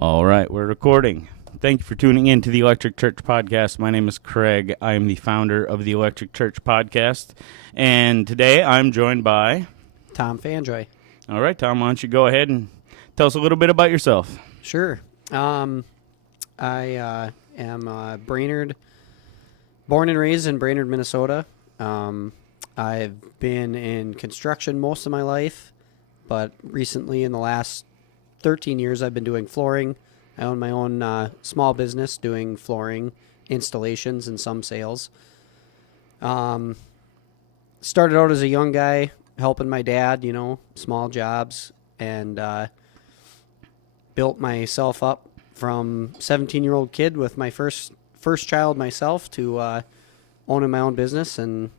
All right, we're recording. Thank you for tuning in to the Electric Church Podcast. My name is Craig. I am the founder of the Electric Church Podcast. And today I'm joined by... Tom Fanjoy. All right, Tom, why don't you go ahead and tell us a little bit about yourself? Sure. I am Brainerd, born and raised in Brainerd, Minnesota. I've been in construction most of my life, but recently in the last 13 years I've been doing flooring. I own my own small business doing flooring installations and some sales. Started out as a young guy helping my dad, small jobs, and built myself up from 17-year-old kid with my first child myself to owning my own business and,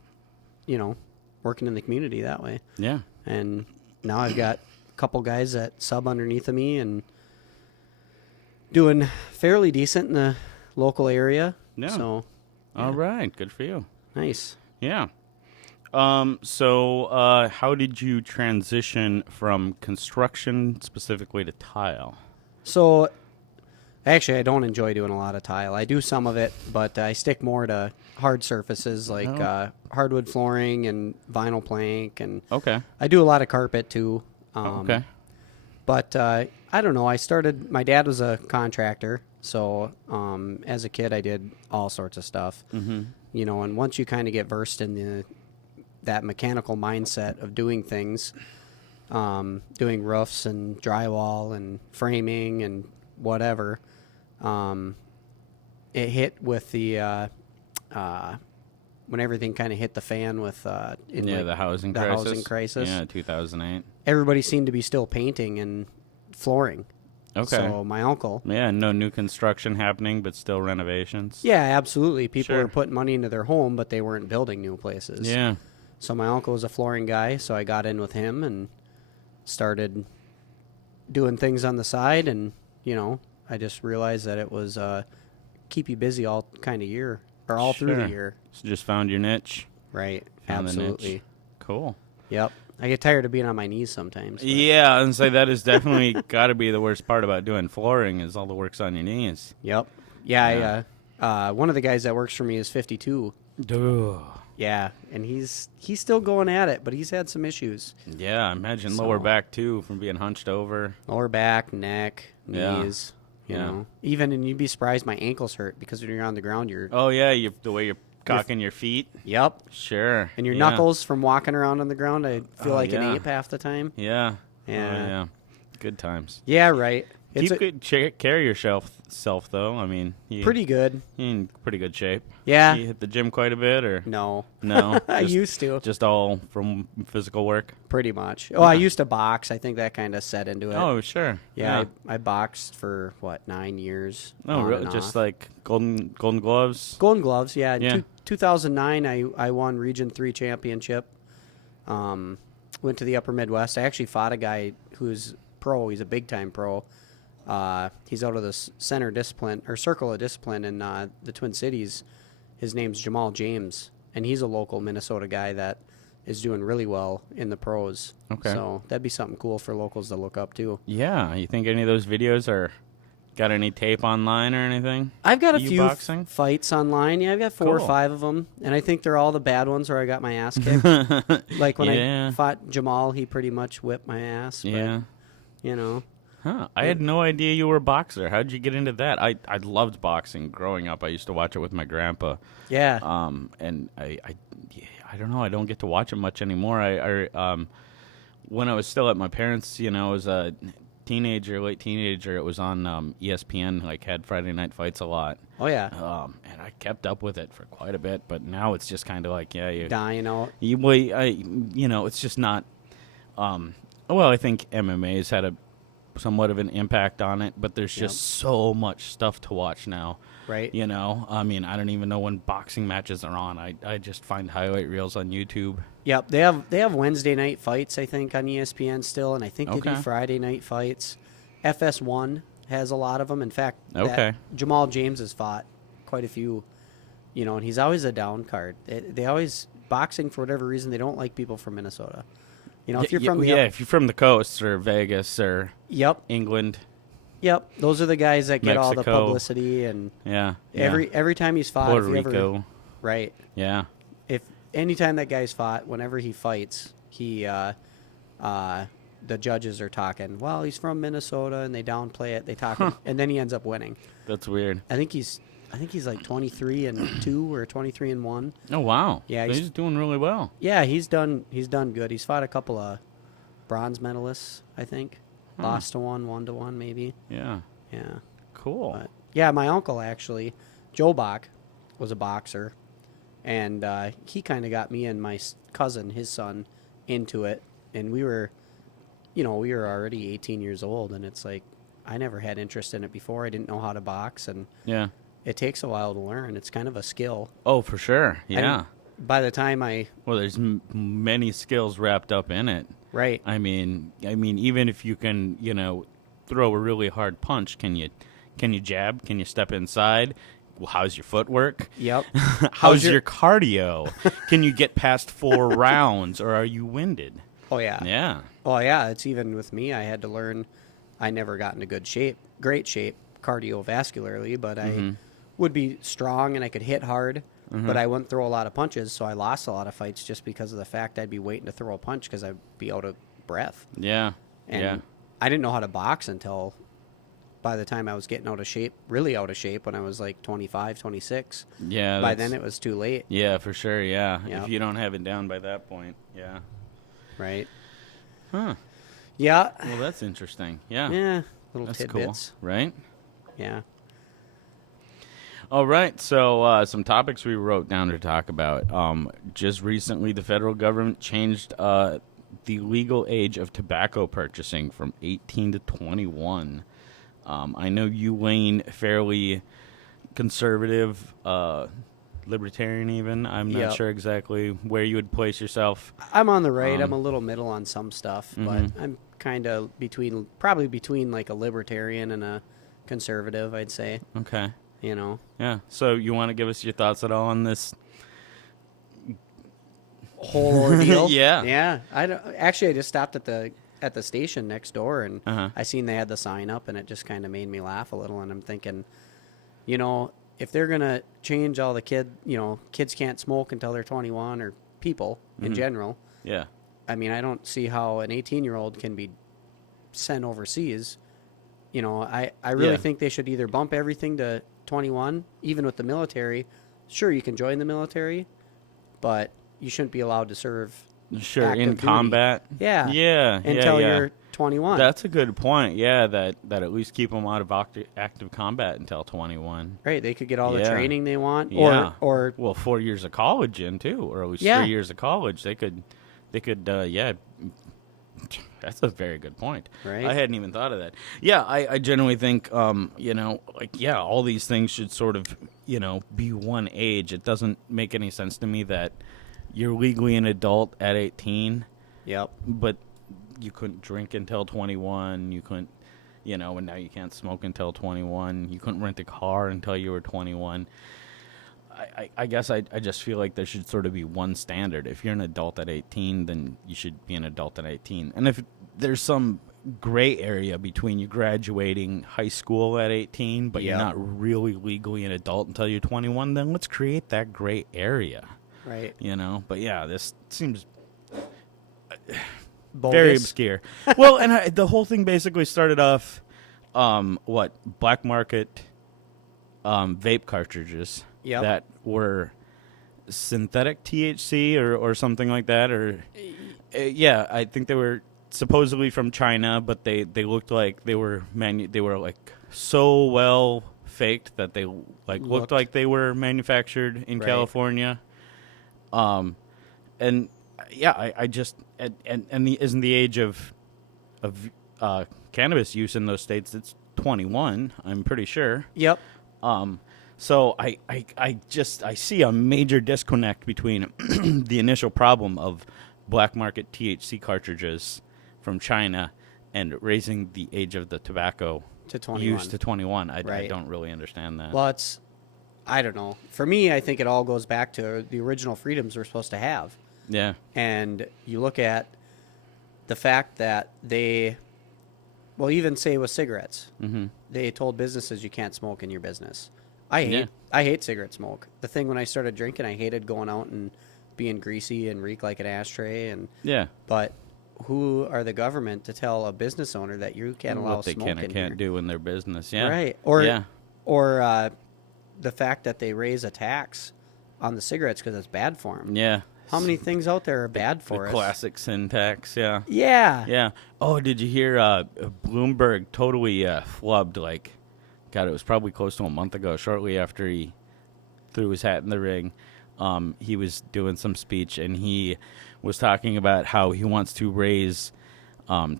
working in the community that way. Yeah. And now I've got a couple guys that sub underneath of me and doing fairly decent in the local area. Yeah. So, All right, good for you. nice. Yeah. So how did you transition from construction specifically to tile? So, actually, I don't enjoy doing a lot of tile. I do some of it, but I stick more to hard surfaces like hardwood flooring and vinyl plank, and Okay. I do a lot of carpet too. Okay. But I don't know. My dad was a contractor, so as a kid, I did all sorts of stuff. Mm-hmm. And once you kind of get versed in that mechanical mindset of doing things, doing roofs and drywall and framing and whatever, it hit with the when everything kind of hit the fan with the housing the crisis. housing crisis. Yeah, 2008. Everybody seemed to be still painting and flooring. Okay. So my uncle. Yeah, no new construction happening, but still renovations. Yeah, absolutely. People Sure. were putting money into their home, but they weren't building new places. Yeah. So my uncle was a flooring guy, so I got in with him and started doing things on the side, and I just realized that it was keep you busy all kind of year or all through Sure. the year. So just found your niche. Right. Found the niche. Absolutely. Cool. Yep. I get tired of being on my knees sometimes. But Yeah, and say that is definitely got to be the worst part about doing flooring is all the work's on your knees. Yep. Yeah. One of the guys that works for me is 52. Duh. Yeah, and he's still going at it, but he's had some issues. Yeah, I imagine So- lower back too from being hunched over. Lower back, neck, Yeah. knees. You Yeah. know, and you'd be surprised my ankles hurt because when you're on the ground, you're. Oh yeah, the way you're cocking your feet. Yep. Sure. And your Yeah. knuckles from walking around on the ground, I feel like yeah. an ape half the time. Yeah. Yeah. Oh, yeah. Good times. Yeah, right. It's Keep good care of yourself though. I mean, pretty good. you're in pretty good shape. Yeah. You hit the gym quite a bit, or No. no? I Just- used to. Just all from physical work. Pretty much. Oh, I used to box. I think that kind of set into it. Oh, sure. Yeah, I boxed for, 9 years. Oh, on really? and Just off. like golden gloves. Golden Gloves, yeah. In Yeah. 2009, I won Region 3 championship. Went to the Upper Midwest. I actually fought a guy who's pro. He's a big-time pro. He's out of the center discipline, or circle of discipline in the Twin Cities. His name's Jamal James, and he's a local Minnesota guy that is doing really well in the pros. Okay. So that'd be something cool for locals to look up, too. Yeah. You think any of those videos are got any tape online or anything? I've got a You few boxing? fights online. Yeah, I've got 4 or Cool. 5 of them, and I think they're all the bad ones where I got my ass kicked. Like when Yeah. I fought Jamal, he pretty much whipped my ass. But, Yeah. Huh. I had no idea you were a boxer. How'd you get into that? I loved boxing growing up. I used to watch it with my grandpa. Yeah. And I don't know. I don't get to watch it much anymore. When I was still at my parents', as a late teenager, it was on ESPN. Like had Friday Night Fights a lot. Oh yeah. And I kept up with it for quite a bit. But now it's just kind of like, Dying out. it's just not. Well, I think MMA has had somewhat of an impact on it, but there's just so much stuff to watch now. Right. I mean, I don't even know when boxing matches are on. I just find highlight reels on YouTube. Yep. They have Wednesday night fights, I think, on ESPN still, and I think they do Okay. Friday night fights. FS1 has a lot of them. In fact, Okay. Jamal James has fought quite a few, and he's always a down card. They always boxing for whatever reason they don't like people from Minnesota. If you're from if you're from the coast or Vegas or Yep. England, Yep, those are the guys that get all the Mexico. publicity, and Yeah. every time he's fought, Puerto if you ever, Rico. right? Yeah. If anytime that guy's fought, whenever he fights, the judges are talking. Well, he's from Minnesota, and they downplay it. They talk, and then he ends up winning. That's weird. I think he's like 23-2 or 23-1. Oh wow. Yeah, So he's doing really well. Yeah, he's done good. He's fought a couple of bronze medalists, I think. Lost to one, won to one, maybe. Yeah. Yeah. Cool. But, yeah, my uncle actually, Joe Bach, was a boxer, and he kind of got me and my cousin, his son, into it. And we were already 18 years old, and it's like I never had interest in it before. I didn't know how to box, and Yeah. it takes a while to learn. It's kind of a skill. Oh, for sure. Yeah. By the time Well, there's many skills wrapped up in it. right, I mean, even if you can, throw a really hard punch, can you jab? Can you step inside? Well, how's your footwork? yep. How's your cardio? Can you get past 4 rounds, or are you winded? Oh yeah. Yeah. Oh yeah. It's even with me. I had to learn. I never got into great shape, cardiovascularly, but I would be strong and I could hit hard. But I wouldn't throw a lot of punches, so I lost a lot of fights just because of the fact I'd be waiting to throw a punch because I'd be out of breath. Yeah. And yeah. I didn't know how to box until by the time I was getting out of shape, really out of shape, when I was like 25, 26. Yeah. By then it was too late. Yeah, for sure. Yeah. Yep. If you don't have it down by that point. Yeah. Right? Huh. Yeah. Well, that's interesting. Yeah. Yeah. Little That's tidbits. cool. Right? Yeah. All right, so some topics we wrote down to talk about. Just recently, the federal government changed the legal age of tobacco purchasing from 18 to 21. I know you, Wayne, fairly conservative, libertarian even. I'm not Yep. sure exactly where you would place yourself. I'm on the right. I'm a little middle on some stuff, but Mhm. I'm kind of probably between like a libertarian and a conservative, I'd say. Okay. You know, Yeah. So you want to give us your thoughts at all on this? whole ordeal. Yeah. Yeah. I just stopped at the station next door, and Uh-huh. I seen they had the sign up, and it just kind of made me laugh a little. And I'm thinking, if they're gonna change all the kids can't smoke until they're 21, or people in general. Yeah. I mean, I don't see how an 18-year-old can be sent overseas. I really Yeah. think they should either bump everything to 21, even with the military. Sure, you can join the military, but you shouldn't be allowed to serve. Sure. Active In duty. combat. Yeah. Yeah. Until yeah. you're 21. That's a good point. Yeah, that at least keep them out of active combat until 21. right. They could get all the Yeah. training they want, Yeah. or Well, 4 years of college in too, or at least Yeah. 3 years of college. They could. Yeah. That's a very good point. Right. I hadn't even thought of that. Yeah, I generally think, all these things should sort of, be one age. It doesn't make any sense to me that you're legally an adult at 18, Yep. but you couldn't drink until 21. You couldn't, and now you can't smoke until 21. You couldn't rent a car until you were 21. I guess I just feel like there should sort of be one standard. If you're an adult at 18, then you should be an adult at 18. And if there's some gray area between you graduating high school at 18, but you're Yep. not really legally an adult until you're 21, then let's create that gray area, Right. But yeah, this seems Bogus. very obscure. Well, and the whole thing basically started off, black market vape cartridges Yep. that were synthetic THC or something like that, or yeah, I think they were supposedly from China, but they looked like they were like so well faked that they looked Looked. like they were manufactured in Right. California. And yeah, I just isn't the age of cannabis use in those states? It's 21, I'm pretty sure. Yep. So I see a major disconnect between the initial problem of black market THC cartridges from China and raising the age of the tobacco To 21. use to 21. I Right. don't really understand that. Well, I don't know. For me, I think it all goes back to the original freedoms we're supposed to have. Yeah. And you look at the fact that they Well, even say with cigarettes, Mm-hmm. they told businesses you can't smoke in your business. Yeah. I hate cigarette smoke. The thing when I started drinking, I hated going out and being greasy and reek like an ashtray. Yeah. But who are the government to tell a business owner that you can't allow What they smoke can or in can't here? do in their business. Yeah. Right. Or yeah. or the fact that they raise a tax on the cigarettes because it's bad for them. Yeah. How many things out there are bad The for us? classic syntax. Yeah. Yeah. Yeah. Oh, did you hear Bloomberg totally flubbed? Like, God, it was probably close to a month ago, shortly after he threw his hat in the ring. He was doing some speech, and he was talking about how he wants to raise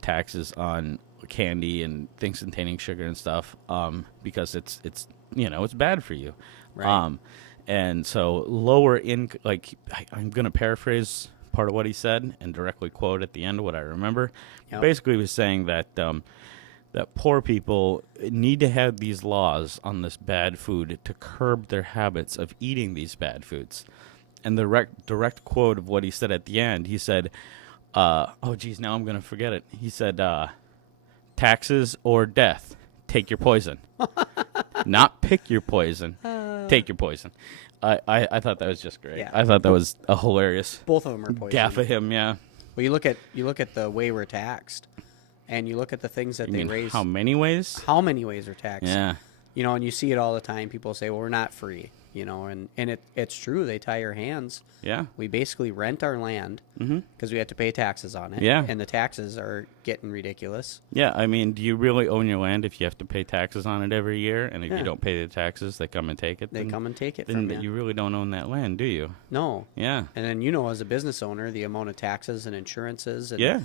taxes on candy and things containing sugar and stuff because it's it's bad for you. Right. And so lower in I'm going to paraphrase part of what he said and directly quote at the end what I remember. Yep. Basically, he was saying that that poor people need to have these laws on this bad food to curb their habits of eating these bad foods. And the direct quote of what he said at the end, he said, oh, geez, now I'm going to forget it. He said, taxes or death, take your poison. Not pick your poison, take your poison. I thought that was just great. Yeah. I thought that was a hilarious Both of them are poison. gaffe of him, yeah. Well, you look at the way we're taxed, and you look at the things that You they mean raise. how many ways? How many ways we're taxed? Yeah. And you see it all the time. People say, "Well, we're not free," and it's true. They tie your hands. Yeah. We basically rent our land because we have to pay taxes on it. Yeah. And the taxes are getting ridiculous. Yeah, I mean, do you really own your land if you have to pay taxes on it every year? And if Yeah. you don't pay the taxes, they come and take it? They come and take it then from you. you really don't own that land, do you? No. Yeah. And then, as a business owner, the amount of taxes and insurances. And, Yeah.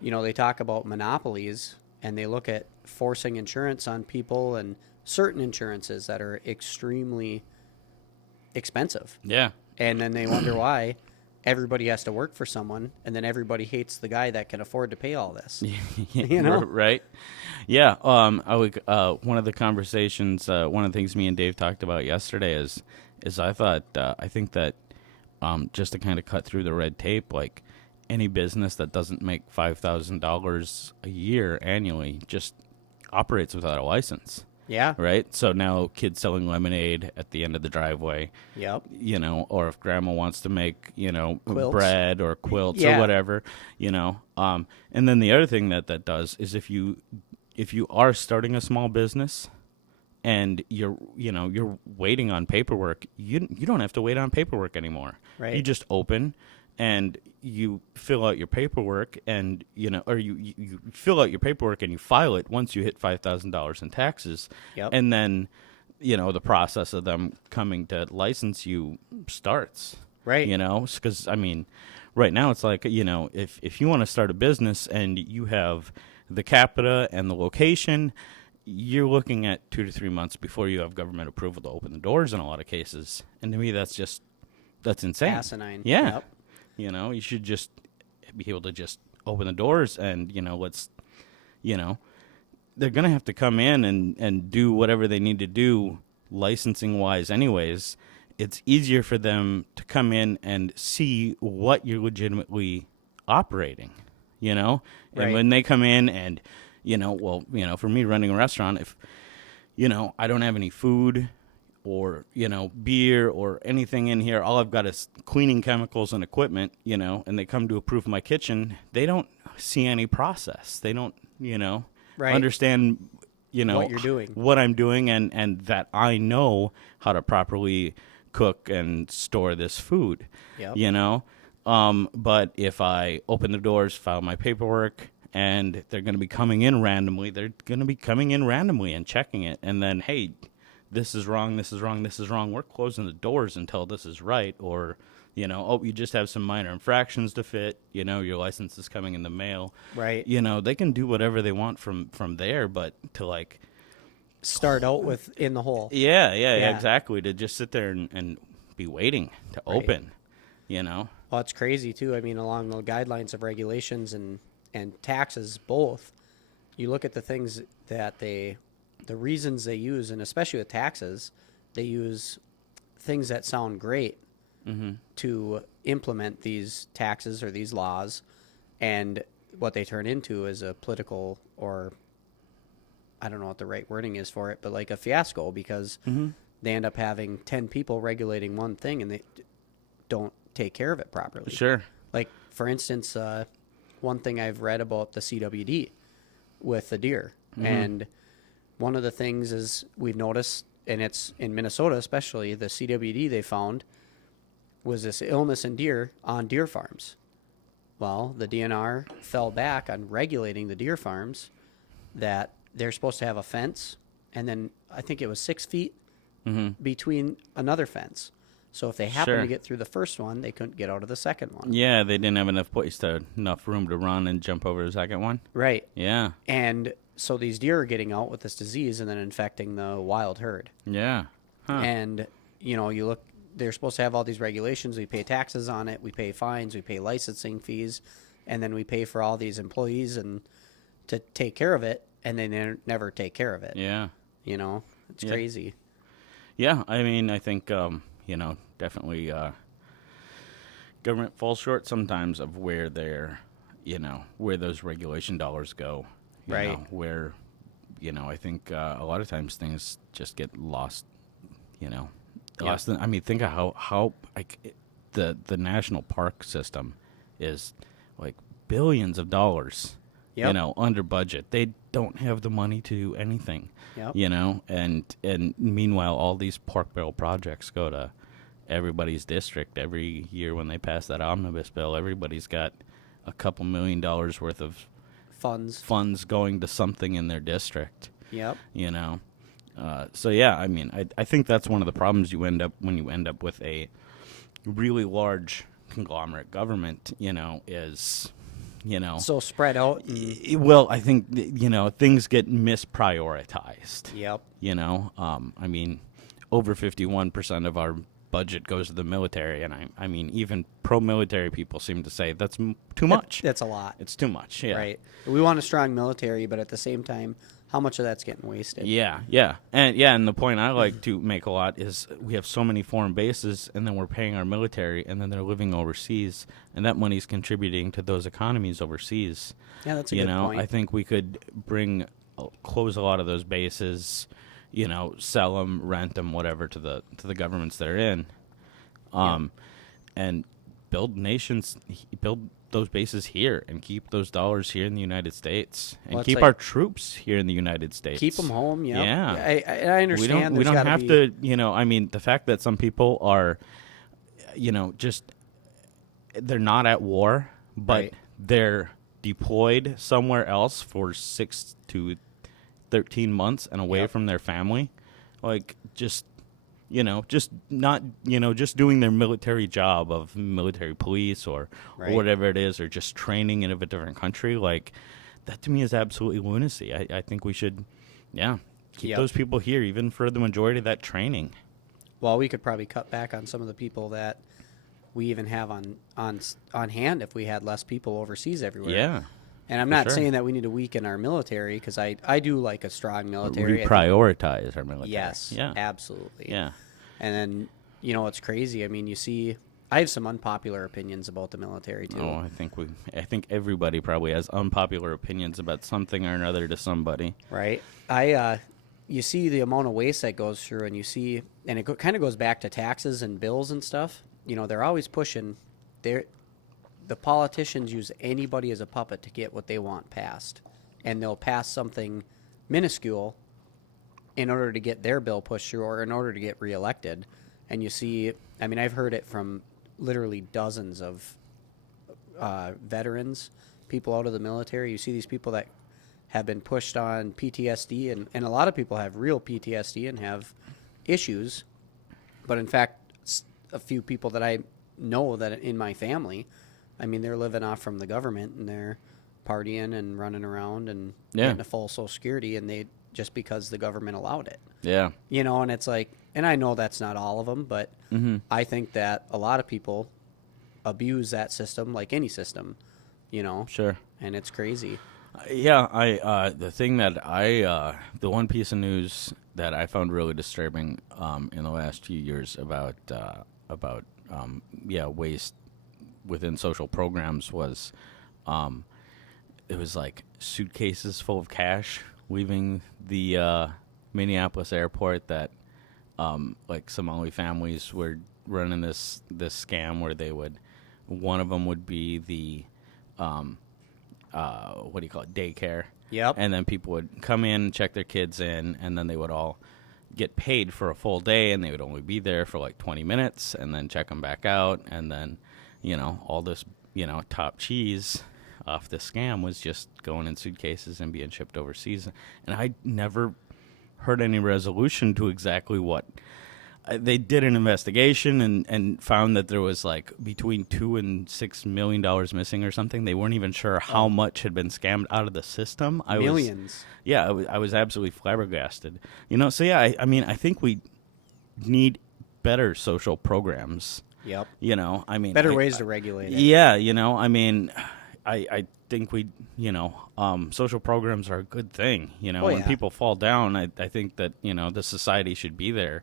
They talk about monopolies, and they look at forcing insurance on people and certain insurances that are extremely expensive. Yeah. And then they wonder why everybody has to work for someone, and then everybody hates the guy that can afford to pay all this. Right? Yeah. One of the conversations, one of the things me and Dave talked about yesterday is I think that just to kind of cut through the red tape, like any business that doesn't make $5,000 a year annually just operates without a license. Yeah. Right? So now kids selling lemonade at the end of the driveway, Yep. or if grandma wants to make, Quilts. bread or quilts Yeah. or whatever, and then the other thing that does is if you are starting a small business and you're waiting on paperwork, you don't have to wait on paperwork anymore. Right. You just open and you fill out your paperwork and or you fill out your paperwork and you file it once you hit $5,000 in taxes. Yep. And then the process of them coming to license you starts. Right. Because right now it's like if you want to start a business and you have the capita and the location, you're looking at 2 to 3 months before you have government approval to open the doors in a lot of cases. And to me, that's insane. Asinine. Yeah. Yep. You should just be able to just open the doors and, they're going to have to come in and do whatever they need to do licensing wise anyways. It's easier for them to come in and see what you're legitimately operating, And Right. when they come in and, for me running a restaurant, if, I don't have any food or, beer or anything in here, all I've got is cleaning chemicals and equipment, and they come to approve my kitchen, they don't see any process. They don't, Right. understand, What you're doing. what I'm doing and that I know how to properly cook and store this food, Yep. But if I open the doors, file my paperwork, and they're going to be coming in randomly, and checking it. And then, hey, this is wrong, this is wrong, this is wrong. We're closing the doors until this is right. Or, you just have some minor infractions to fit. Your license is coming in the mail. Right. They can do whatever they want from there, but to Start out with in the hole. Yeah, Yeah. exactly. To just sit there and be waiting to Right. open, Well, it's crazy too. I mean, along the guidelines of regulations and taxes, both. You look at the things that the reasons they use, and especially with taxes, they use things that sound great to implement these taxes or these laws, and what they turn into is a political or I don't know what the right wording is for it, but like a fiasco because they end up having 10 people regulating one thing and they don't take care of it properly. Sure. Like, for instance, one thing I've read about the CWD with the deer. And one of the things is we've noticed, and it's in Minnesota especially, the CWD they found was this illness in deer on deer farms. Well, the DNR fell back on regulating the deer farms that they're supposed to have a fence, and then I think it was 6 feet between another fence. So if they happened to get through the first one, they couldn't get out of the second one. Yeah, they didn't have enough room to run and jump over the second one. Right. Yeah. And so these deer are getting out with this disease and then infecting the wild herd. Yeah. Huh. And, you know, you look, they're supposed to have all these regulations. We pay taxes on it. We pay fines. We pay licensing fees. And then we pay for all these employees and to take care of it. And they never take care of it. Yeah. You know, it's crazy. Yeah. I mean, I think, definitely government falls short sometimes of where where those regulation dollars go. Right. Where, I think a lot of times things just get lost, lost. I mean, think of how the national park system is like billions of dollars, under budget. They don't have the money to do anything, and meanwhile, all these park bill projects go to everybody's district every year when they pass that omnibus bill. Everybody's got a couple $1 million worth of funds going to something in their district. Yep. So yeah, I mean, I think that's one of the problems you end up with a really large conglomerate government. Is so spread out. Well, I think things get misprioritized. Yep. I mean, over 51% of our budget goes to the military, and I mean, even pro-military people seem to say that's too much. That's a lot. It's too much. Yeah. Right. We want a strong military, but at the same time, how much of that's getting wasted? Yeah, and the point I like to make a lot is we have so many foreign bases, and then we're paying our military, and then they're living overseas, and that money's contributing to those economies overseas. Yeah, that's a good point. I think we could close a lot of those bases, sell them, rent them, whatever, to the governments that are in, and build those bases here and keep those dollars here in the United States and keep our troops here in the United States. Keep them home. Yep. Yeah. I understand. We don't have to. I mean, the fact that some people are, just they're not at war, but they're deployed somewhere else for 6 to 13 months and away from their family, like just not, just doing their military job of military police or whatever it is, or just training in a different country. Like, that to me is absolutely lunacy. I think we should, keep those people here, even for the majority of that training. Well, we could probably cut back on some of the people that we even have on hand if we had less people overseas everywhere. Yeah. And I'm not saying that we need to weaken our military, because I do like a strong military. Reprioritize our military. Yes, yeah, absolutely. Yeah. And then, it's crazy. I mean, I have some unpopular opinions about the military, too. Oh, I think everybody probably has unpopular opinions about something or another to somebody. Right. You see the amount of waste that goes through, and it kind of goes back to taxes and bills and stuff. They're always pushing the politicians use anybody as a puppet to get what they want passed, and they'll pass something minuscule in order to get their bill pushed through or in order to get reelected. And you see, I mean, I've heard it from literally dozens of veterans, people out of the military. You see these people that have been pushed on PTSD, and a lot of people have real PTSD and have issues. But in fact, a few people that I know that in my family, I mean, they're living off from the government, and they're partying and running around and getting a full Social Security, and just because the government allowed it. Yeah. And it's like, and I know that's not all of them, but I think that a lot of people abuse that system like any system, Sure. And it's crazy. Yeah, the one piece of news that I found really disturbing in the last few years about waste within social programs was it was like suitcases full of cash leaving the Minneapolis airport that like Somali families were running this scam where they would, one of them would be the what do you call it, daycare. Yep. And then people would come in, check their kids in, and then they would all get paid for a full day, and they would only be there for like 20 minutes, and then check them back out, and then, all this, top cheese off the scam was just going in suitcases and being shipped overseas. And I never heard any resolution to exactly what. They did an investigation and found that there was like between $2 and $6 million missing or something. They weren't even sure how much had been scammed out of the system. Millions. I was absolutely flabbergasted. So yeah, I mean, I think we need better social programs. Yep. Better ways to regulate it. Yeah, I mean, I think social programs are a good thing. When people fall down, I think that, the society should be there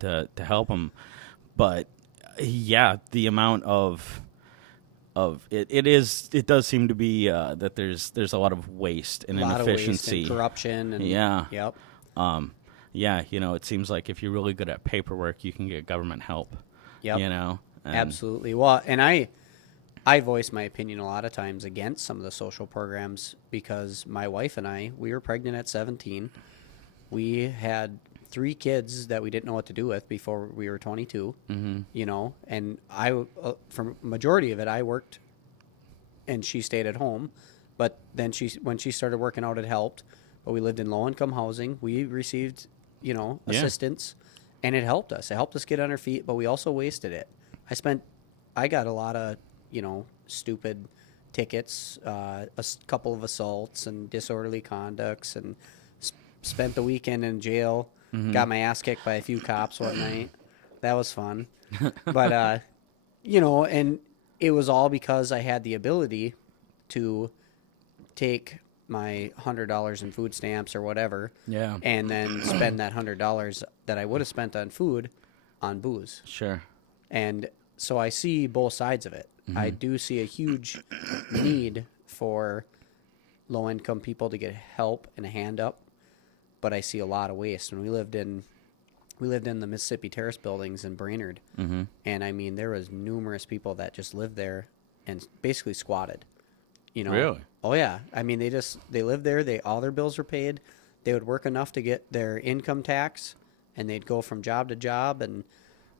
to help them. But yeah, the amount of it does seem to be that there's a lot of waste and inefficiency, and corruption, and yep. It seems like if you're really good at paperwork, you can get government help. Yep. Absolutely. Well, and I voice my opinion a lot of times against some of the social programs because my wife and we were pregnant at 17. We had 3 kids that we didn't know what to do with before we were 22, and for majority of it, I worked and she stayed at home. But then when she started working out, it helped. But we lived in low income housing. We received, assistance, and it helped us. It helped us get on our feet, but we also wasted it. I got a lot of, stupid tickets, a couple of assaults and disorderly conducts, and spent the weekend in jail. Got my ass kicked by a few cops one night. That was fun. But, and it was all because I had the ability to take my $100 in food stamps or whatever, and then spend that $100 that I would have spent on food on booze. Sure. And so I see both sides of it. I do see a huge need for low-income people to get help and a hand up, but I see a lot of waste. When we lived in the Mississippi Terrace buildings in Brainerd, and I mean there was numerous people that just lived there and basically squatted. Really? Oh yeah. I mean they lived there. All their bills were paid. They would work enough to get their income tax, and they'd go from job to job. And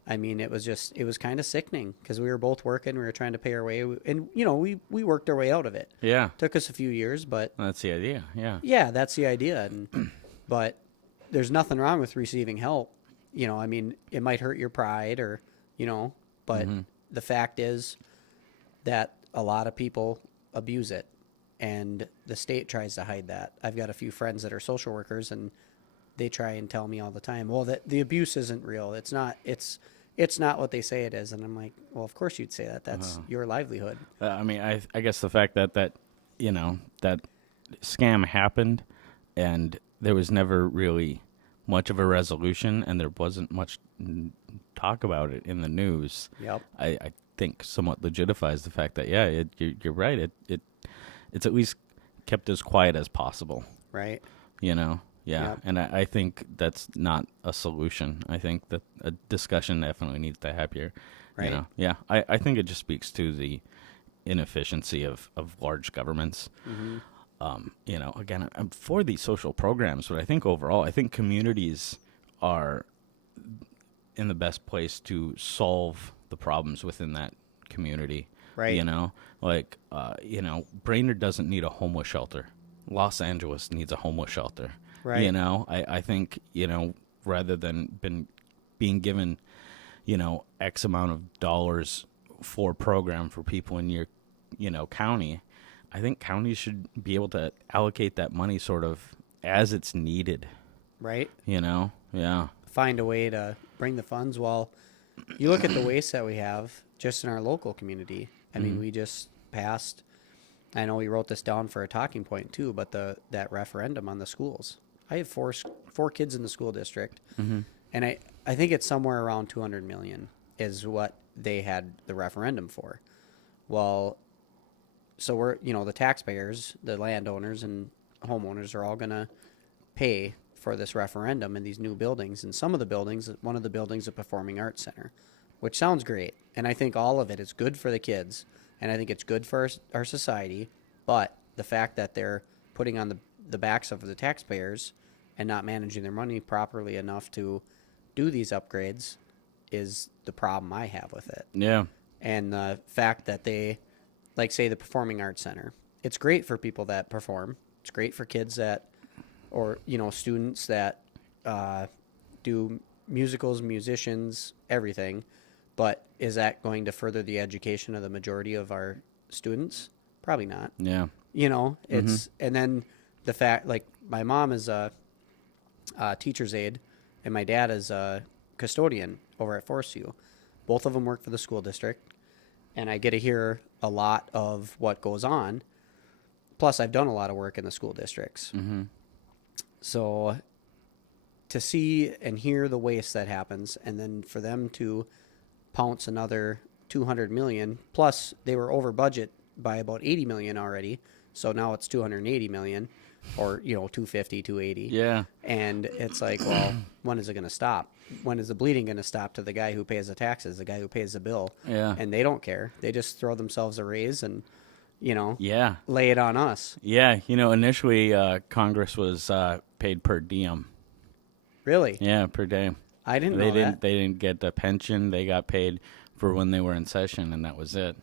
I mean it was kind of sickening because we were both working. We were trying to pay our way, and we worked our way out of it. Yeah. Took us a few years, but that's the idea. Yeah. Yeah, that's the idea. And but there's nothing wrong with receiving help. I mean, it might hurt your pride or, but the fact is that a lot of people abuse it, and the state tries to hide that. I've got a few friends that are social workers, and they try and tell me all the time, well, that the abuse isn't real. It's not what they say it is. And I'm like, well, of course you'd say that. That's your livelihood. I mean, I guess the fact that that scam happened and there was never really much of a resolution, and there wasn't much talk about it in the news. Yep. I think somewhat legitifies the fact that you're right. It's at least kept as quiet as possible. Right. Yeah. Yep. And I think that's not a solution. I think that a discussion definitely needs to happen here. Right. Yeah. I think it just speaks to the inefficiency of large governments. Again, I'm for these social programs, but I think overall, communities are in the best place to solve the problems within that community. Right. Brainerd doesn't need a homeless shelter. Los Angeles needs a homeless shelter. Right. I think, rather than being given, X amount of dollars for a program for people in your, county, I think counties should be able to allocate that money sort of as it's needed. Right. Yeah. Find a way to bring the funds. Well, you look at the waste that we have just in our local community. I mean, we just passed, I know we wrote this down for a talking point too, but that referendum on the schools. I have four kids in the school district, and I think it's somewhere around 200 million is what they had the referendum for. Well, so we're, the taxpayers, the landowners, and homeowners are all going to pay for this referendum in these new buildings. And some of the buildings, one of the buildings, a performing arts center, which sounds great. And I think all of it is good for the kids, and I think it's good for our society. But the fact that they're putting on the backs of the taxpayers and not managing their money properly enough to do these upgrades is the problem I have with it. Yeah. And the fact that they, like, say, the Performing Arts Center, it's great for people that perform. It's great for kids that, or, students that do musicals, musicians, everything. But is that going to further the education of the majority of our students? Probably not. Yeah. It's, and then the fact, like, my mom is a teacher's aide, and my dad is a custodian over at Forest View. Both of them work for the school district, and I get to hear a lot of what goes on. Plus, I've done a lot of work in the school districts. Mm-hmm. So to see and hear the waste that happens, and then for them to pounce another $200 million, plus they were over budget by about $80 million already, so now it's $280 million, or $250, $280. Yeah. And it's like, well, when is it going to stop? When is the bleeding going to stop to the guy who pays the taxes, the guy who pays the bill? Yeah. And they don't care. They just throw themselves a raise and, Yeah. lay it on us. Yeah. Initially, Congress was paid per diem. Really? Yeah, per day. I didn't They know didn't. that. They didn't get the pension. They got paid for when they were in session, and that was it.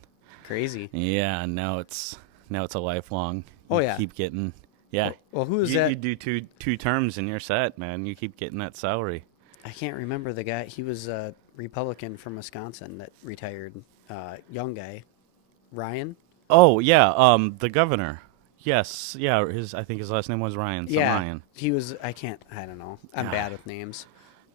Crazy. Yeah. And now it's a lifelong. Oh, You yeah. keep getting. Yeah. Well, who is you, that? You do two terms and you're set, man. You keep getting that salary. I can't remember the guy. He was a Republican from Wisconsin that retired. Young guy, Ryan. Oh yeah. The governor. Yes. Yeah. I think his last name was Ryan. Yeah, Ryan. he was. I don't know. I'm Ah. bad with names,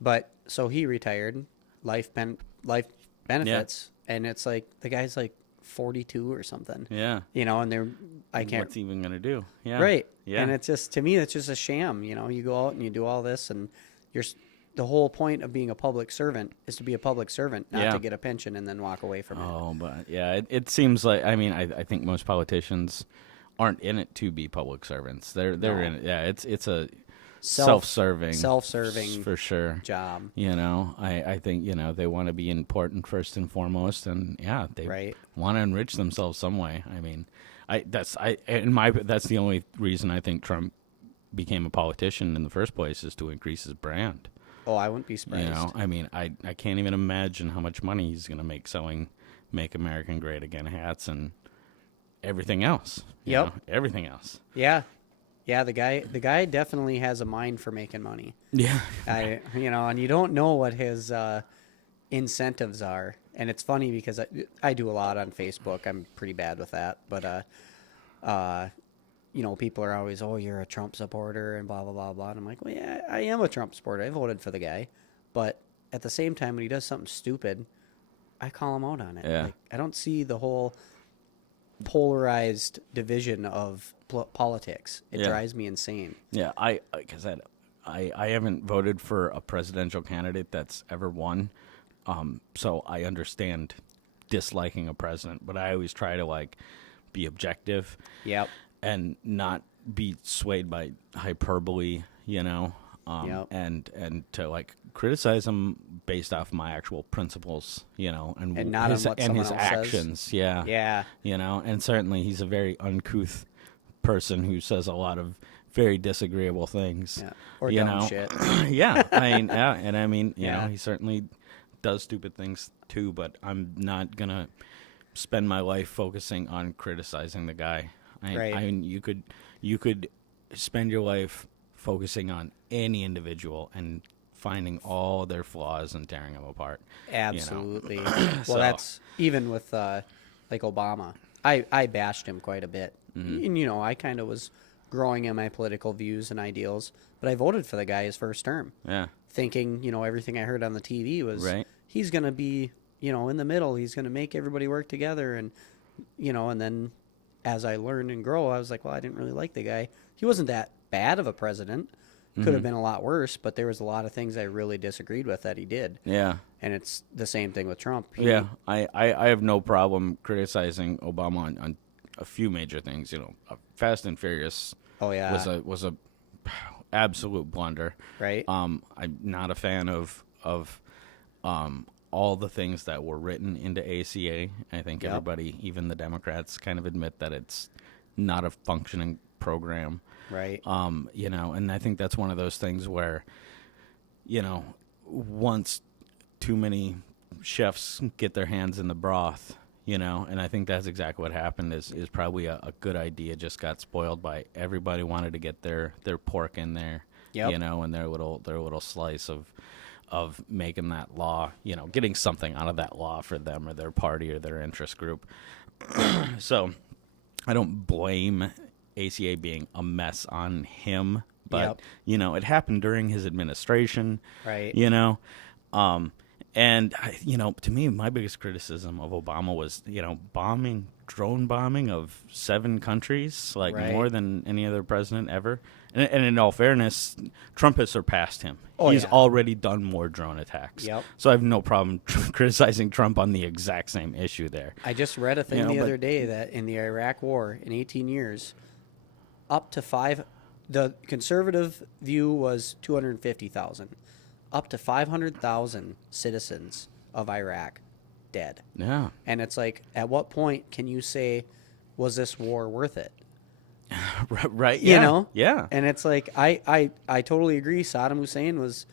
but so he retired, life benefits, and it's like the guy's like 42 or something. Yeah. And I can't. What's he even gonna do? Yeah. Right. Yeah. And it's just, to me, it's just a sham. You go out and you do all this, and the whole point of being a public servant is to be a public servant, not Yeah. to get a pension and then walk away from it. Oh, but yeah, it seems like, I think most politicians aren't in it to be public servants. They're No. in it. Yeah, it's a self-serving for sure job. I think they want to be important first and foremost, and yeah, they Right. want to enrich themselves some way. That's the only reason I think Trump became a politician in the first place, is to increase his brand. Oh, I wouldn't be surprised. I can't even imagine how much money he's going to make selling "Make America Great Again" hats and everything else. Yep. Everything else. Yeah. Yeah, the guy definitely has a mind for making money. Yeah. And you don't know what his incentives are. And it's funny because I do a lot on Facebook. I'm pretty bad with that. But, people are always, oh, you're a Trump supporter and blah, blah, blah, blah. And I'm like, well, yeah, I am a Trump supporter. I voted for the guy. But at the same time, when he does something stupid, I call him out on it. Yeah. Like, I don't see the whole polarized division of politics. It Yeah. drives me insane. Yeah, I haven't voted for a presidential candidate that's ever won, so I understand disliking a president, but I always try to be objective. Yep. And not be swayed by hyperbole, Yep. and to criticize him based off my actual principles, and not his, on what and someone his else says. actions. Yeah. Yeah. And certainly he's a very uncouth person who says a lot of very disagreeable things. Yeah. Or you dumb know? shit. Yeah. Yeah. He certainly does stupid things too, but I'm not gonna spend my life focusing on criticizing the guy. Right. You could spend your life focusing on any individual and finding all their flaws and tearing them apart. Absolutely. So- Well, that's even with Obama. I bashed him quite a bit. Mm-hmm. And I kind of was growing in my political views and ideals, but I voted for the guy his first term, Yeah. thinking everything I heard on the TV was Right. he's going to be in the middle. He's going to make everybody work together, and and then as I learned and grow, I was like, well, I didn't really like the guy. He wasn't that bad of a president. Could have been a lot worse, but there was a lot of things I really disagreed with that he did. Yeah. And it's the same thing with Trump. I have no problem criticizing Obama on a few major things. Fast and Furious Oh yeah. was a absolute blunder. Right. I'm not a fan of all the things that were written into ACA. I think Yep. everybody, even the Democrats, kind of admit that it's not a functioning program. Right. And I think that's one of those things where, once too many chefs get their hands in the broth, and I think that's exactly what happened is probably a good idea just got spoiled by everybody wanted to get their pork in there, Yep. and their little slice of making that law, getting something out of that law for them or their party or their interest group. So I don't blame ACA being a mess on him, but it happened during his administration, Right. And to me, my biggest criticism of Obama was, drone bombing of 7 countries, like Right. more than any other president ever. And in all fairness, Trump has surpassed him. Oh, He's yeah. already done more drone attacks. Yep. So I have no problem criticizing Trump on the exact same issue there. I just read a thing the other day that in the Iraq War, in 18 years, the conservative view was 250,000. Up to 500,000 citizens of Iraq dead. Yeah. And it's like, at what point can you say, was this war worth it? Right. Yeah. Yeah. And it's like, I totally agree. Saddam Hussein was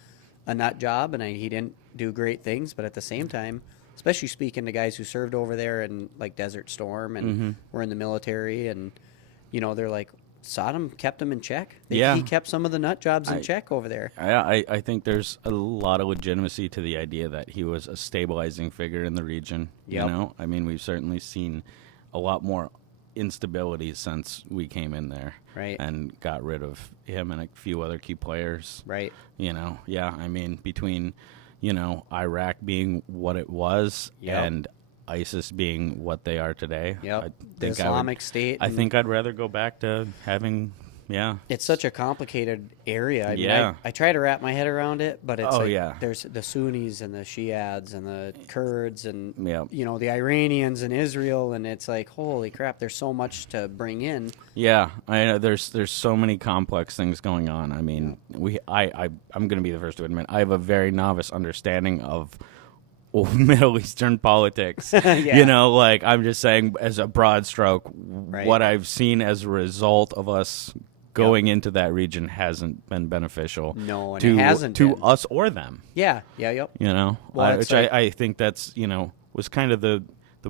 a nut job, and he didn't do great things. But at the same time, especially speaking to guys who served over there in like Desert Storm and were in the military, and they're like, Saddam kept him in check. Yeah. He kept some of the nut jobs in check over there. I think there's a lot of legitimacy to the idea that he was a stabilizing figure in the region. Yep. I mean, we've certainly seen a lot more instability since we came in there. Right. And got rid of him and a few other key players. Right. I mean, between, Iraq being what it was and ISIS being what they are today. Yep. The Islamic State. I think I'd rather go back to having, It's such a complicated area. I mean, Yeah. I try to wrap my head around it, but it's there's the Sunnis and the Shiites and the Kurds and, the Iranians and Israel, and it's like, holy crap, there's so much to bring in. Yeah, I know. There's so many complex things going on. I mean, I'm going to be the first to admit I have a very novice understanding of Middle Eastern politics. Yeah. I'm just saying as a broad stroke, what I've seen as a result of us going into that region hasn't been beneficial. No, and it hasn't to been. us or them. Yeah, yep. Well, which I think that's was kind of the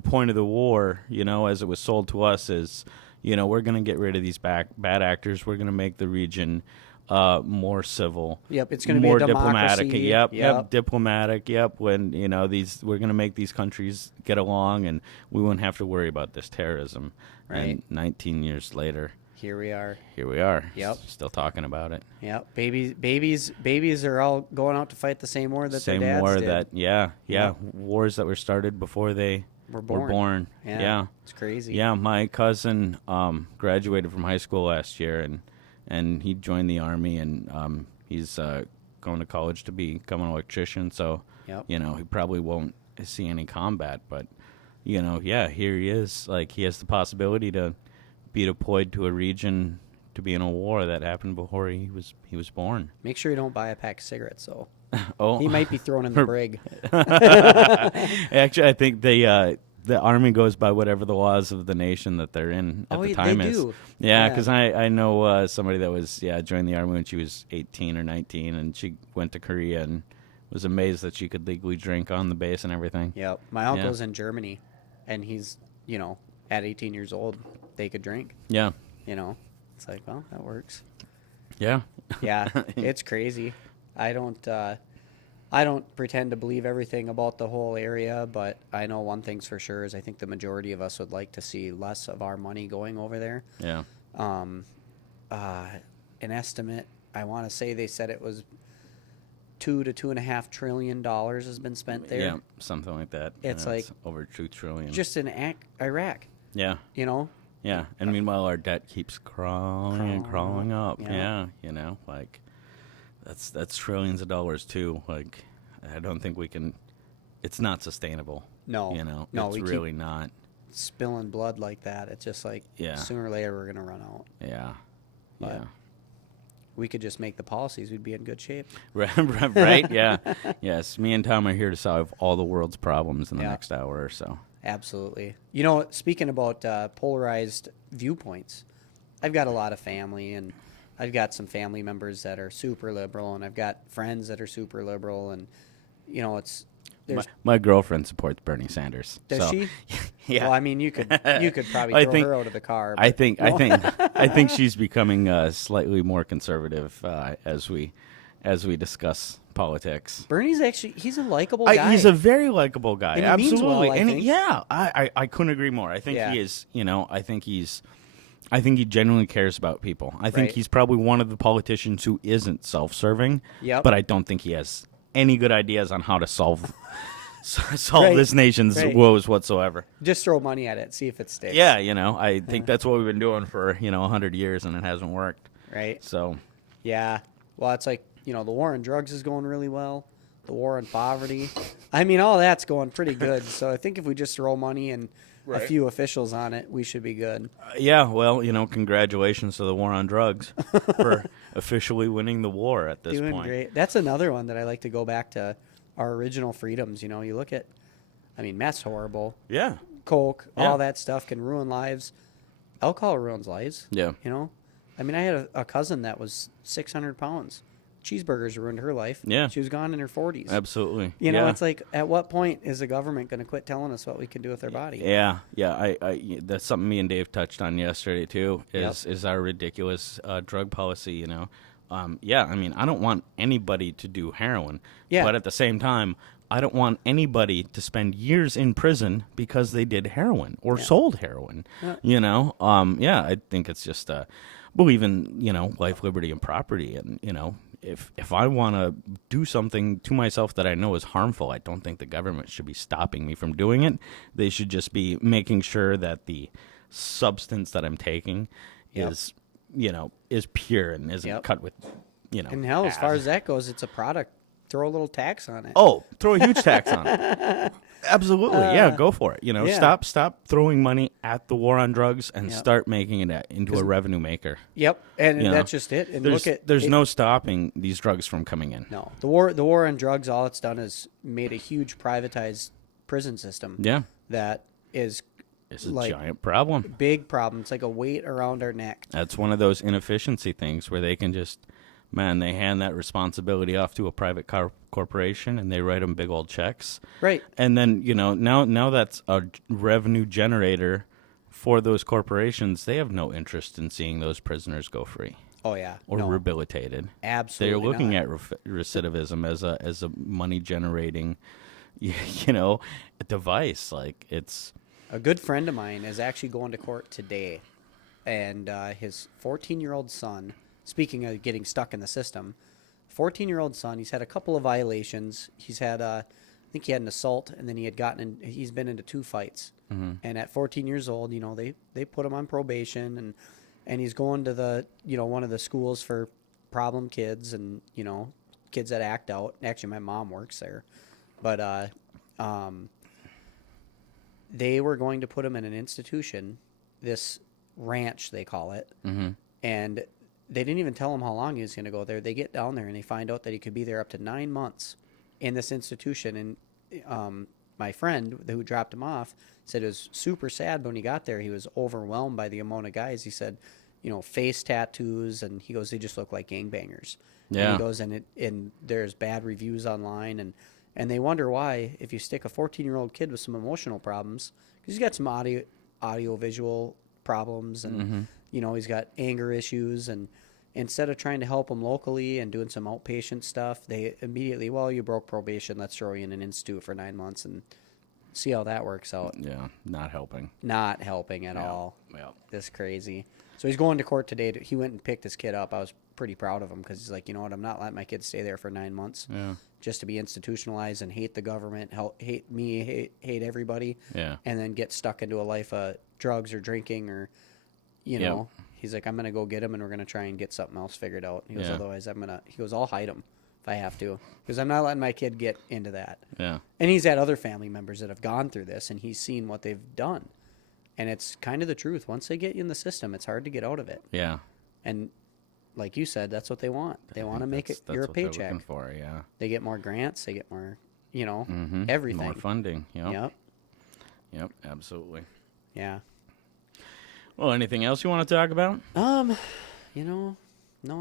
point of the war. As it was sold to us is, we're going to get rid of these bad actors. We're going to make the region more civil. Yep, it's going to be more a democracy. diplomatic. Yep, diplomatic. Yep, when we're going to make these countries get along, and we won't have to worry about this terrorism. Right. And 19 years later, here we are. Yep, still talking about it. Yep, babies are all going out to fight the same war that their dads war did. that wars that were started before they were born. Yeah, it's crazy. Yeah, my cousin graduated from high school last year, and he joined the Army, and he's going to college to become an electrician. So, he probably won't see any combat. But, here he is. Like, he has the possibility to be deployed to a region to be in a war that happened before he was born. Make sure you don't buy a pack of cigarettes, though. Oh, he might be thrown in the brig. Actually, I think the Army goes by whatever the laws of the nation that they're in at the time they is. do. Yeah, because I know somebody that was joined the Army when she was 18 or 19, and she went to Korea and was amazed that she could legally drink on the base and everything. Yep. My uncle's in Germany, and he's, at 18 years old, they could drink. Yeah. It's like, well, that works. Yeah. Yeah, it's crazy. I don't pretend to believe everything about the whole area, but I know one thing's for sure is I think the majority of us would like to see less of our money going over there. Yeah. An estimate, I want to say they said it was $2 to $2.5 trillion has been spent there. Yeah, something like that. It's like over $2 trillion. Just in Iraq. Yeah. Yeah, and meanwhile our debt keeps crawling up. Yeah, that's trillions of dollars too. Like, I don't think we can. It's not sustainable. No, it's really not. Spilling blood like that, it's just like sooner or later we're gonna run out. Yeah, But Yeah. we could just make the policies. We'd be in good shape. Right? Yeah. Yes. Me and Tom are here to solve all the world's problems in the Yeah. next hour or so. Absolutely. You know, speaking about polarized viewpoints, I've got a lot of family, and I've got some family members that are super liberal, and I've got friends that are super liberal, and you know, My girlfriend supports Bernie Sanders. does so, she? Yeah. Well, I mean, you could probably I throw think- her out of the car. I but think no. I think she's becoming slightly more conservative as we discuss politics. Bernie's he's a likable guy. He's a very likable guy. And he means Absolutely. well, I think. Yeah, I couldn't agree more. I think Yeah. he is, I think he genuinely cares about people. I think Right. he's probably one of the politicians who isn't self-serving. Yep. But I don't think he has any good ideas on how to solve Right. this nation's Right. woes whatsoever. Just throw money at it, see if it sticks. Yeah, I think that's what we've been doing for, 100 years, and it hasn't worked. Right. So, Yeah. Well, it's like, the war on drugs is going really well. The war on poverty. I mean, all that's going pretty good. So I think if we just throw money and a few officials on it, we should be good. yeah, well, congratulations to the war on drugs for officially winning the war at this Doing point. great. That's another one that I like to go back to our original freedoms. You look at, meth's horrible. Yeah. Coke, Yeah. all that stuff can ruin lives. Alcohol ruins lives. Yeah. I had a cousin that was 600 pounds. Cheeseburgers ruined her life. Yeah. She was gone in her 40s. Absolutely. It's like, at what point is the government going to quit telling us what we can do with our body? Yeah, I that's something me and Dave touched on yesterday too. Is our ridiculous drug policy? Yeah, I don't want anybody to do heroin. Yeah. But at the same time, I don't want anybody to spend years in prison because they did heroin or sold heroin. Yeah. Yeah, I think it's just believe in life, liberty, and property, and if I want to do something to myself that I know is harmful, I don't think the government should be stopping me from doing it. They should just be making sure that the substance that I'm taking is pure and isn't cut with, And hell, as far acid. as that goes, it's a product. Throw a little tax on it. Oh, throw a huge tax on it. Absolutely. Yeah, go for it. yeah. Stop throwing money at the war on drugs and start making it into a revenue maker. Yep, and You know, that's just it. And There's no stopping these drugs from coming in. no the war on drugs. All it's done is made a huge privatized prison system. Yeah. that is It's a like giant problem. big problem. It's like a weight around our neck. That's one of those inefficiency things where they can just, they hand that responsibility off to a private corporation and they write them big old checks. Right. And then, now that's a revenue generator for those corporations. They have no interest in seeing those prisoners go free Oh yeah. or no, rehabilitated. absolutely. They're looking not. at recidivism as a money generating, device. Like it's. A good friend of mine is actually going to court today, and his 14-year-old son. Speaking of getting stuck in the system, 14-year-old son. He's had a couple of violations. He's had, I think he had an assault, and then he's been into 2 fights. Mm-hmm. And at 14 years old, they put him on probation, and he's going to the one of the schools for problem kids and kids that act out. Actually, my mom works there, but they were going to put him in an institution, this ranch they call it, and they didn't even tell him how long he was going to go there. They get down there and they find out that he could be there up to 9 months in this institution. And my friend who dropped him off said it was super sad when he got there. He was overwhelmed by the amount of guys. He said, face tattoos, and he goes, they just look like gangbangers. Yeah. And he goes, and there's bad reviews online, and they wonder why, if you stick a 14-year-old kid with some emotional problems, because he's got some audio visual problems, and he's got anger issues, and instead of trying to help him locally and doing some outpatient stuff, they immediately, well, you broke probation, let's throw you in an institute for 9 months and see how that works out. Yeah, not helping. Not helping at all. Yeah. This crazy. So he's going to court today. He went and picked his kid up. I was pretty proud of him because he's like, you know what, I'm not letting my kid stay there for 9 months just to be institutionalized and hate the government, hate me, hate everybody, and then get stuck into a life of drugs or drinking or, He's like, I'm going to go get him, and we're going to try and get something else figured out. He goes, otherwise I'll hide him if I have to, because I'm not letting my kid get into that. Yeah. And he's had other family members that have gone through this, and he's seen what they've done. And it's kind of the truth. Once they get you in the system, it's hard to get out of it. Yeah. And like you said, that's what they want. They want to make it that's your what they're paycheck. looking for, yeah. They get more grants. They get more, Mm-hmm. everything. More funding. Yep. Yep, absolutely. Yeah. Well, anything else you want to talk about? No,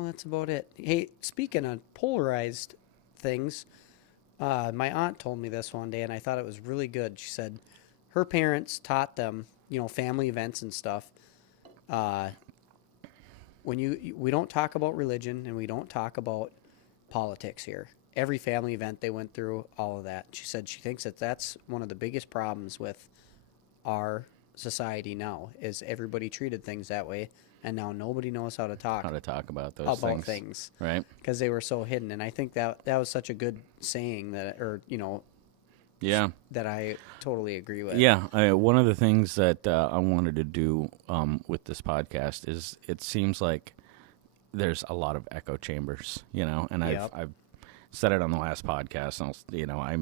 that's about it. Hey, speaking of polarized things, my aunt told me this one day, and I thought it was really good. She said her parents taught them, family events and stuff. We don't talk about religion and we don't talk about politics here. Every family event they went through, all of that. She said she thinks that's one of the biggest problems with our society now is everybody treated things that way, and now nobody knows how to talk about those things, right? Because they were so hidden. And I think that was such a good saying that I totally agree with. Yeah, one of the things that I wanted to do with this podcast is it seems like there's a lot of echo chambers, and I've said it on the last podcast, and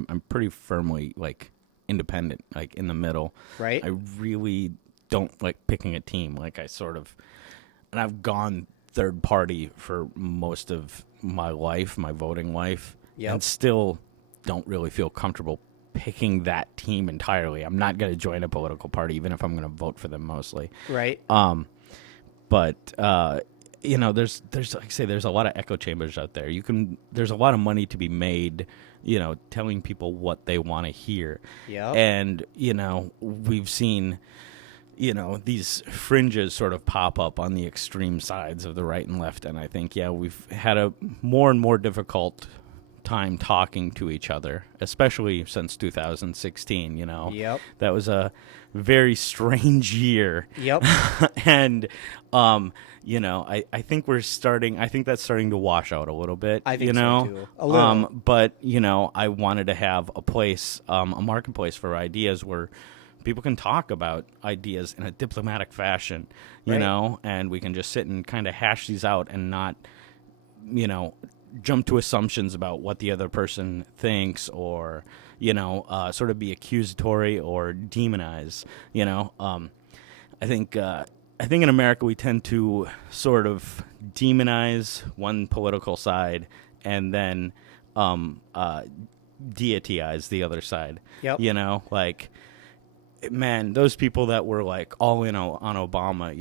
I'm pretty firmly like independent, like in the middle. Right. I really don't like picking a team. Like and I've gone third party for most of my life, my voting life, and still don't really feel comfortable picking that team entirely. I'm not going to join a political party, even if I'm going to vote for them mostly. Right. But there's like I say, there's a lot of echo chambers out there. There's a lot of money to be made, telling people what they want to hear. Yeah. And we've seen, these fringes sort of pop up on the extreme sides of the right and left, and I think we've had a more and more difficult time talking to each other, especially since 2016. Yep. That was a very strange year. Yep. And I think I think that's starting to wash out a little bit. I think so too. A little. But I wanted to have a place, a marketplace for ideas where people can talk about ideas in a diplomatic fashion, and we can just sit and kind of hash these out and not, jump to assumptions about what the other person thinks or, sort of be accusatory or demonize, I think in America we tend to sort of demonize one political side and then deityize the other side. Yep. Man, those people that were like all in on Obama,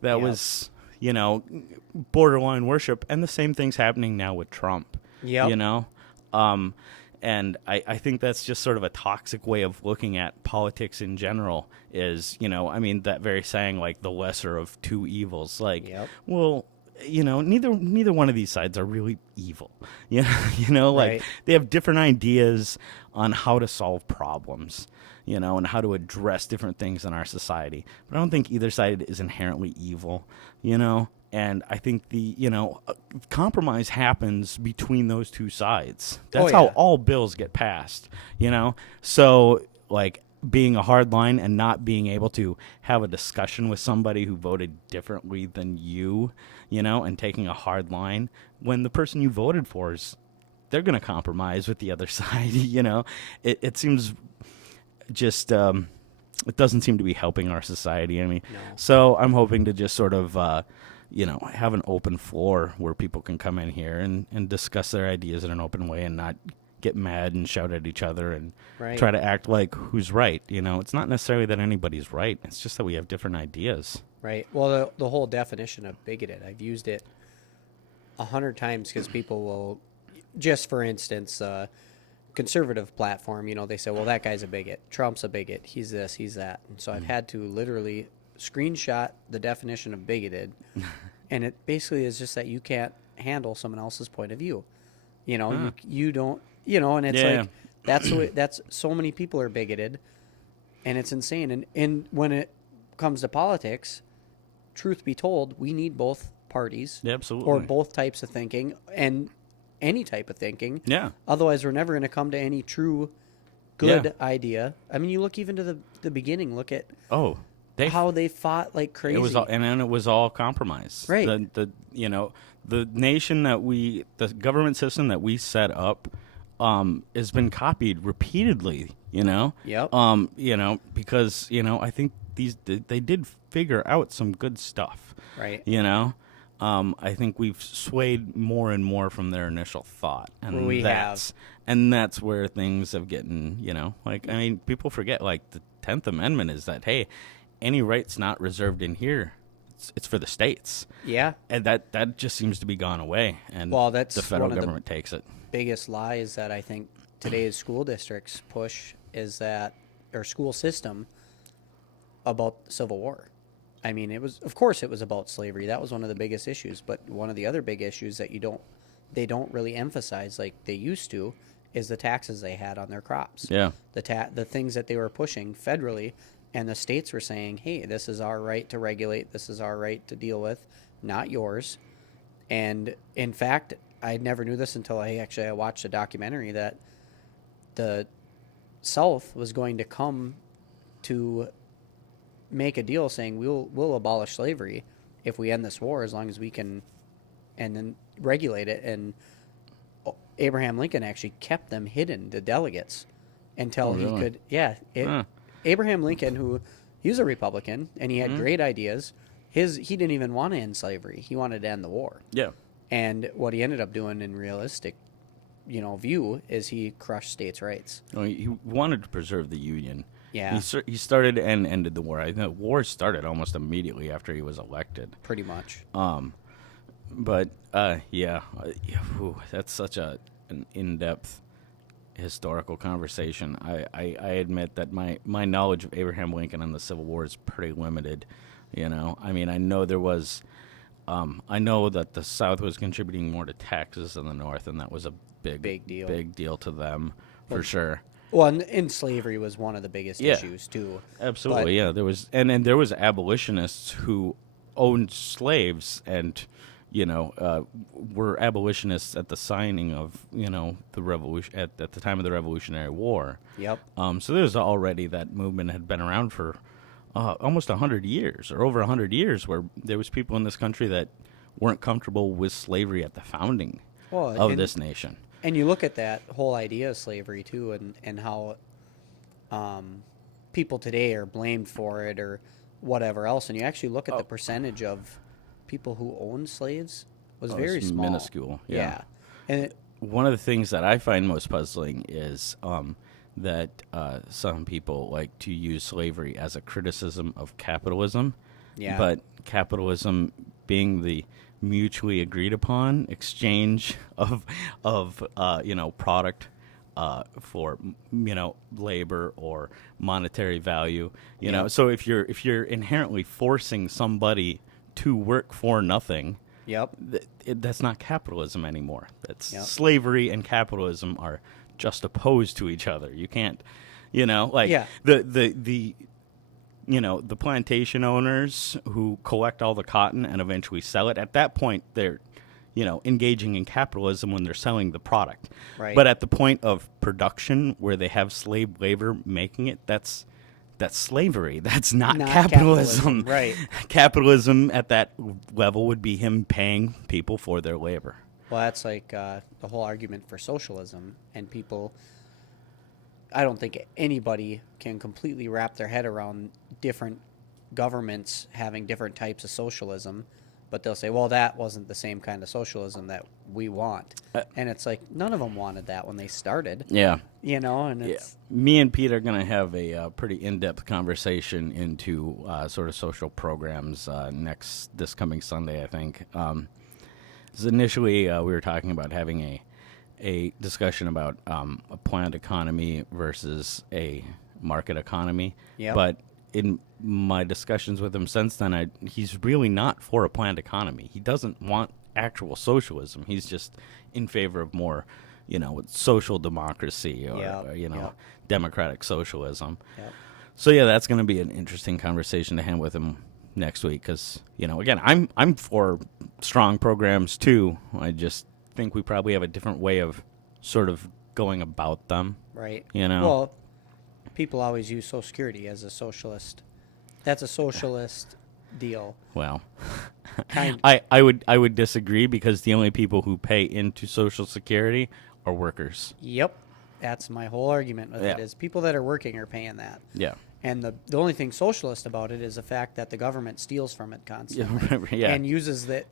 that was, borderline worship, and the same thing's happening now with Trump. Yep. And I think that's just sort of a toxic way of looking at politics in general is, that very saying, like, the lesser of two evils. Like, well, neither one of these sides are really evil. Like, they have different ideas on how to solve problems, and how to address different things in our society. But I don't think either side is inherently evil, And I think the, compromise happens between those two sides. That's how all bills get passed, So, like, being a hard line and not being able to have a discussion with somebody who voted differently than you, and taking a hard line when the person you voted for they're going to compromise with the other side, It seems just, it doesn't seem to be helping our society. I mean, So I'm hoping to just sort of, have an open floor where people can come in here and discuss their ideas in an open way and not get mad and shout at each other and try to act like who's right. It's not necessarily that anybody's right. It's just that we have different ideas. Right. Well, the whole definition of bigoted, I've used it 100 times because people will, just for instance, conservative platform, they say, well, that guy's a bigot. Trump's a bigot. He's this, he's that. And so I've had to literally screenshot the definition of bigoted, and it basically is just that you can't handle someone else's point of view. You don't, and it's like that's so many people are bigoted, and it's insane. And when it comes to politics, truth be told, we need both parties, absolutely, or both types of thinking, and any type of thinking. Yeah. Otherwise, we're never going to come to any true good idea. I mean, you look even to the beginning. Look at how they fought like crazy. It was and then it was all compromise. Right. The nation the government system that we set up, has been copied repeatedly. Yep. Because I think they did figure out some good stuff. Right. I think we've swayed more and more from their initial thought, and We that's have. and that's where things have gotten, like, I mean, people forget, like, the 10th Amendment is that, hey, any rights not reserved in here, it's for the states, Yeah. and that just seems to be gone away, and Well, that's the federal one of the government takes it. biggest lies that I think today's school districts push is that, or school system, about the Civil War. I mean, of course it was about slavery. That was one of the biggest issues. But one of the other big issues that they don't really emphasize like they used to is the taxes they had on their crops. Yeah. The things that they were pushing federally, and the states were saying, hey, this is our right to regulate. This is our right to deal with, not yours. And in fact, I never knew this until I watched a documentary that the South was going to come to make a deal saying we'll abolish slavery if we end this war, as long as we can, and then regulate it. And Abraham Lincoln actually kept them hidden, the delegates, until he really? could. Yeah, Abraham Lincoln, he was a Republican and he had great ideas. He didn't even want to end slavery. He wanted to end the war. Yeah. And what he ended up doing in realistic, view is he crushed states' rights. Well, he wanted to preserve the Union. Yeah. He started and ended the war. I think the war started almost immediately after he was elected. Pretty much. But yeah, that's such an in-depth historical conversation. I admit that my knowledge of Abraham Lincoln and the Civil War is pretty limited. I mean, I know there was, I know that the South was contributing more to taxes than the North, and that was a big deal to them, for sure. Well, and slavery was one of the biggest issues too. Absolutely, yeah. There was, and there was abolitionists who owned slaves and, were abolitionists at the signing of, the revolution at the time of the Revolutionary War. Yep. So there's already that movement had been around for almost 100 years, or over 100 years, where there was people in this country that weren't comfortable with slavery at the founding of this nation. And you look at that whole idea of slavery too, and how people today are blamed for it or whatever else, and you actually look at the percentage of people who owned slaves was very small, minuscule. Yeah. And one of the things that I find most puzzling is that some people like to use slavery as a criticism of capitalism. Yeah. But capitalism being the mutually agreed upon exchange of product for labor or monetary value. So if you're inherently forcing somebody to work for nothing, Yep. That's not capitalism anymore. That's Yep. Slavery and capitalism are just opposed to each other. You can't, Yeah. the plantation owners who collect all the cotton and eventually sell it. At that point, they're, engaging in capitalism when they're selling the product. Right. But at the point of production where they have slave labor making it, that's slavery. That's not capitalism. Right. Capitalism at that level would be him paying people for their labor. Well, that's like the whole argument for socialism, and people. I don't think anybody can completely wrap their head around different governments having different types of socialism, but they'll say, well, that wasn't the same kind of socialism that we want. And it's like, none of them wanted that when they started. Yeah. And it's... Me and Pete are going to have a pretty in-depth conversation into sort of social programs this coming Sunday, I think. 'Cause initially, we were talking about having a discussion about a planned economy versus a market economy. Yep. But in my discussions with him since then, he's really not for a planned economy. He doesn't want actual socialism. He's just in favor of more, social democracy or democratic socialism. Yep. So yeah, that's going to be an interesting conversation to have with him next week because, again, I'm for strong programs too. I just think we probably have a different way of sort of going about them. Right. Well, people always use Social Security as a socialist. That's a socialist deal. Well, Kind I would disagree because the only people who pay into Social Security are workers. Yep. That's my whole argument with it Yeah. is people that are working are paying that. Yeah. And the only thing socialist about it is the fact that the government steals from it constantly Yeah. and uses that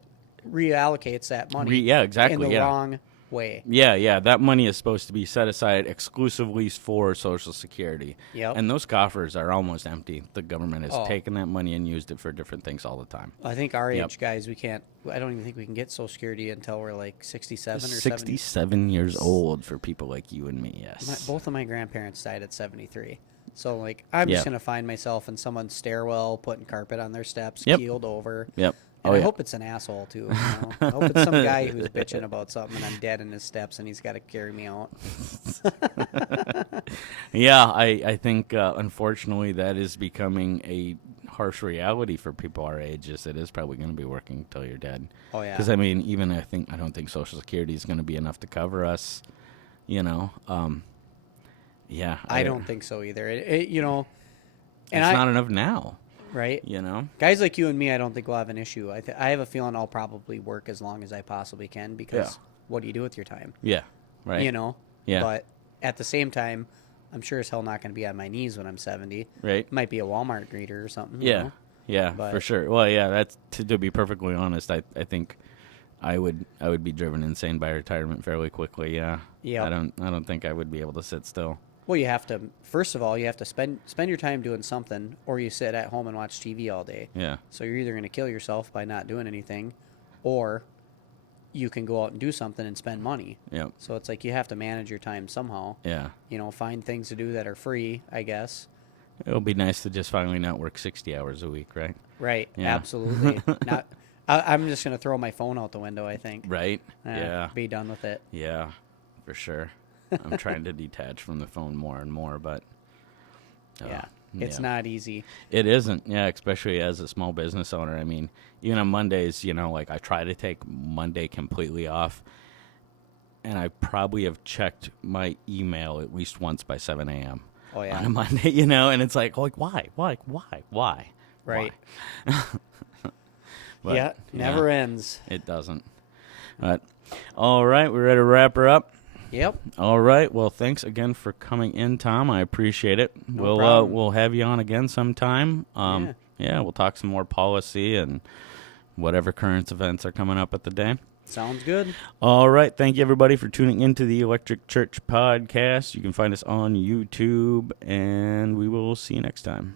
reallocates that money. Yeah, exactly. In the Yeah. wrong way. Yeah. That money is supposed to be set aside exclusively for Social Security. Yep. And those coffers are almost empty. The government has Oh. taken that money and used it for different things all the time. I think our Yep. age guys, I don't even think we can get Social Security until we're like 67 or 67 years old for people like you and me, yes. Both of my grandparents died at 73. So, like, I'm just Yeah. going to find myself in someone's stairwell putting carpet on their steps, Yep. keeled over. Yep. And Oh, I yeah. hope it's an asshole, too. You know? I hope it's some guy who's bitching about something and I'm dead in his steps and he's got to carry me out. Yeah, I think, unfortunately, that is becoming a harsh reality for people our age. Is it is probably going to be working until you're dead. Oh, yeah. Because, I mean, I don't think Social Security is going to be enough to cover us, you know. Yeah. I don't think so either. You know, and it's not enough now, right? you know. Guys like you and me, I don't think we'll have an issue. I have a feeling I'll probably work as long as I possibly can because Yeah. what do you do with your time? Yeah, right. You know? Yeah. But at the same time, I'm sure as hell not going to be on my knees when I'm 70. Right. Might be a Walmart greeter or something. you Yeah. know? Yeah, But- for sure. Well, yeah, that's to be perfectly honest, I think I would be driven insane by retirement fairly quickly, yeah. Yeah. I don't think I would be able to sit still. Well, you have to, first of all, you have to spend your time doing something or you sit at home and watch TV all day. Yeah. So you're either going to kill yourself by not doing anything or you can go out and do something and spend money. Yep. So it's like you have to manage your time somehow. Yeah. You know, find things to do that are free, I guess. It'll be nice to just finally not work 60 hours a week, right? Right. Yeah. Absolutely. Not. I'm just going to throw my phone out the window, I think. Right? Yeah. Be done with it. Yeah, for sure. I'm trying to detach from the phone more and more, but Yeah. It's not easy. It isn't, yeah, especially as a small business owner. I mean, even on Mondays, you know, like I try to take Monday completely off, and I probably have checked my email at least once by 7 a.m. Oh, yeah. on a Monday, you know, and it's like why? Why? Right. But, yeah. Never ends. It doesn't. But, all right, we're ready to wrap her up. Yep. All right. Well, thanks again for coming in, Tom. I appreciate it. No problem. We'll have you on again sometime. Yeah. Yeah, we'll talk some more policy and whatever current events are coming up at the day. Sounds good. All right. Thank you, everybody, for tuning into the Electric Church podcast. You can find us on YouTube, and we will see you next time.